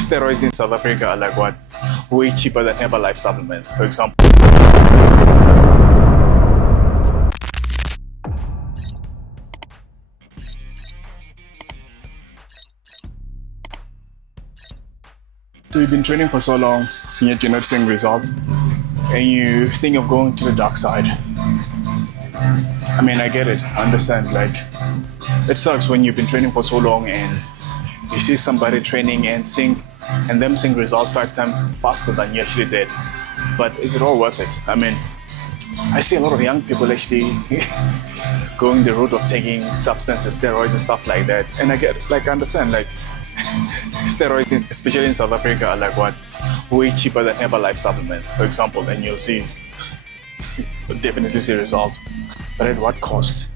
Steroids in South Africa are like what? Way cheaper than Herbalife supplements, for example. So you've been training for so long, and yet you're not seeing results, and you think of going to the dark side. I mean, I get it, I understand, like, it sucks when you've been training for so long and you see somebody training and them seeing results 5 times faster than you actually did. But is it all worth it? I mean, I see a lot of young people actually going the route of taking substances, steroids and stuff like that. And I understand, like, steroids, especially in South Africa, are like what? Way cheaper than Herbalife supplements, for example, and you'll definitely see results. But at what cost?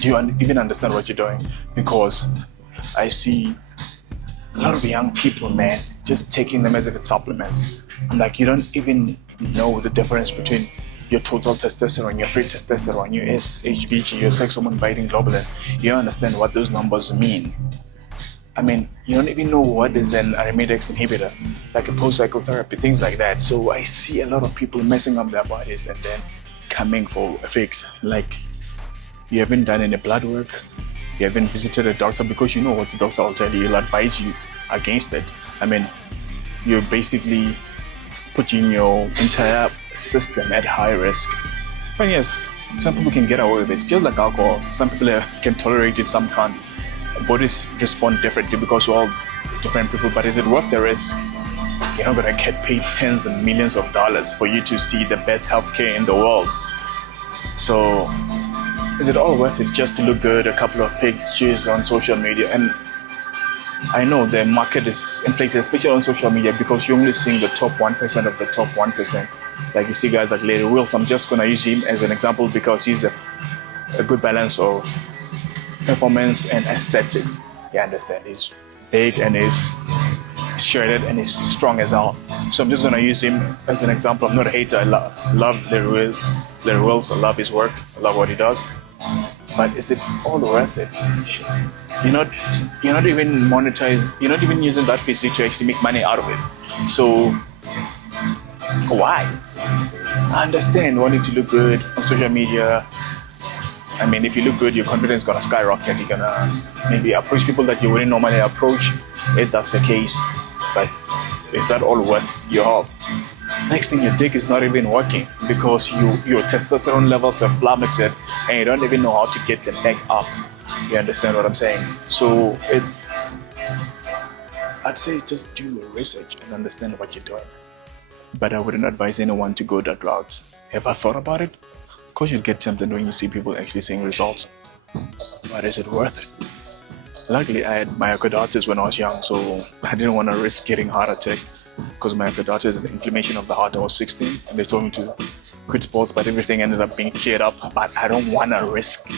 Do you even understand what you're doing? Because I see a lot of young people, man, just taking them as if it's supplements. I'm like, you don't even know the difference between your total testosterone, your free testosterone, your SHBG, your sex hormone binding globulin. You don't understand what those numbers mean. I mean, you don't even know what is an aromatase inhibitor, like a post-cycle therapy, things like that. So I see a lot of people messing up their bodies and then coming for a fix. Like, you haven't done any blood work, you haven't visited a doctor, because you know what the doctor will tell you, he'll advise you against it. I mean, you're basically putting your entire system at high risk. But yes, some people can get away with it, just like alcohol. Some people can tolerate it, some can't. Bodies respond differently because we're all different people, but is it worth the risk? You're not gonna get paid tens and millions of dollars for you to see the best healthcare in the world. So is it all worth it just to look good, a couple of pictures on social media? And I know the market is inflated, especially on social media, because you're only seeing the top 1% of the top 1%. Like you see guys like Larry Wills. I'm just gonna use him as an example because he's a good balance of performance and aesthetics. You understand? He's big and he's shredded and he's strong as hell. So I'm just gonna use him as an example. I'm not a hater. I love Larry Wills. I love his work. I love what he does. But is it all worth it? You're not even monetized. You're not even using that physique to actually make money out of it. So why? I understand wanting to look good on social media. I mean, if you look good, your confidence is gonna skyrocket. You're gonna maybe approach people that you wouldn't normally approach, if that's the case. But is that all worth your health? Next thing, your dick is not even working because your testosterone levels have plummeted and you don't even know how to get them back up. You understand what I'm saying? So I'd say just do your research and understand what you're doing. But I wouldn't advise anyone to go that route. Have I thought about it? Of course you'll get tempted when you see people actually seeing results. But is it worth it? Luckily, I had myocarditis when I was young, so I didn't want to risk getting a heart attack because myocarditis is the inflammation of the heart. I was 16 and they told me to quit sports, but everything ended up being cleared up. But I don't want to risk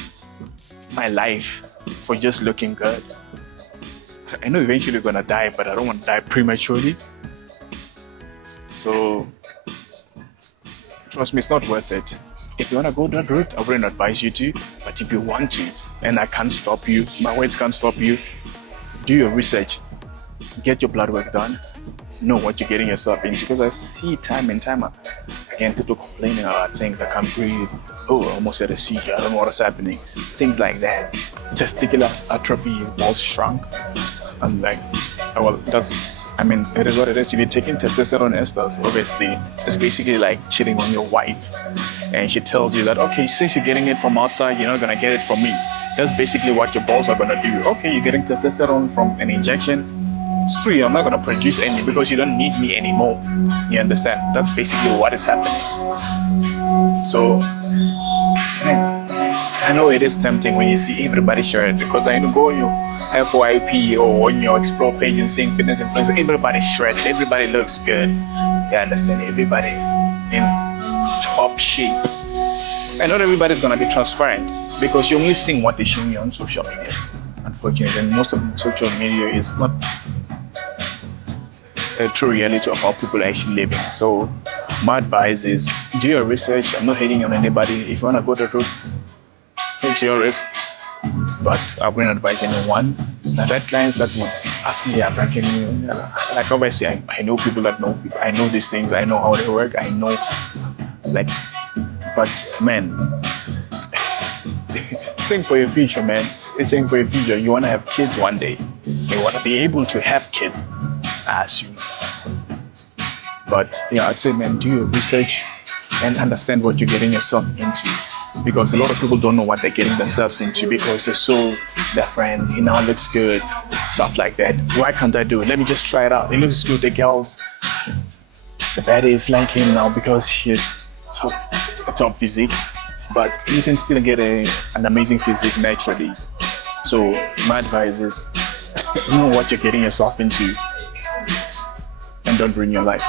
my life for just looking good. I know eventually you're going to die, but I don't want to die prematurely. So trust me, it's not worth it. If you want to go that route, I wouldn't advise you to. But if you want to, and I can't stop you, my words can't stop you, do your research, get your blood work done, know what you're getting yourself into. Because I see time and time again, people complaining about things. I can't breathe. Oh, I almost had a seizure. I don't know what's happening. Things like that. Testicular atrophy, his balls shrunk. I'm like, well, it is what it is. If you're taking testosterone esters, obviously, it's basically like cheating on your wife. And she tells you that, okay, since you're getting it from outside, you're not gonna get it from me. That's basically what your balls are gonna do. Okay, you're getting testosterone from an injection. Screw you, I'm not gonna produce any because you don't need me anymore. You understand? That's basically what is happening. So, I know it is tempting when you see everybody share it, because I know go on your FYP or on your explore page and seeing fitness influencers, everybody's shredded, everybody looks good. You understand? Everybody's in top shape. And not everybody's gonna be transparent because you're only seeing what they show you on social media. Unfortunately, and most of social media is not a true reality of how people are actually living. So my advice is do your research. I'm not hating on anybody. If you wanna go the route, take your risk. But I wouldn't advise anyone. I've had clients that would Ask me, I'm ranking you. Like obviously, I know people that know people. I know these things. I know how they work. I know, like, but man, think for your future, man. Think for your future. You want to have kids one day. You want to be able to have kids. I assume. But yeah, I'd say, man, do your research and understand what you're getting yourself into. Because a lot of people don't know what they're getting themselves into because they saw their friend, he now looks good, stuff like that. Why can't I do it? Let me just try it out. It looks good. The girls, the baddies like him now because he's so a top physique. But you can still get an amazing physique naturally. So my advice is know what you're getting yourself into and don't ruin your life.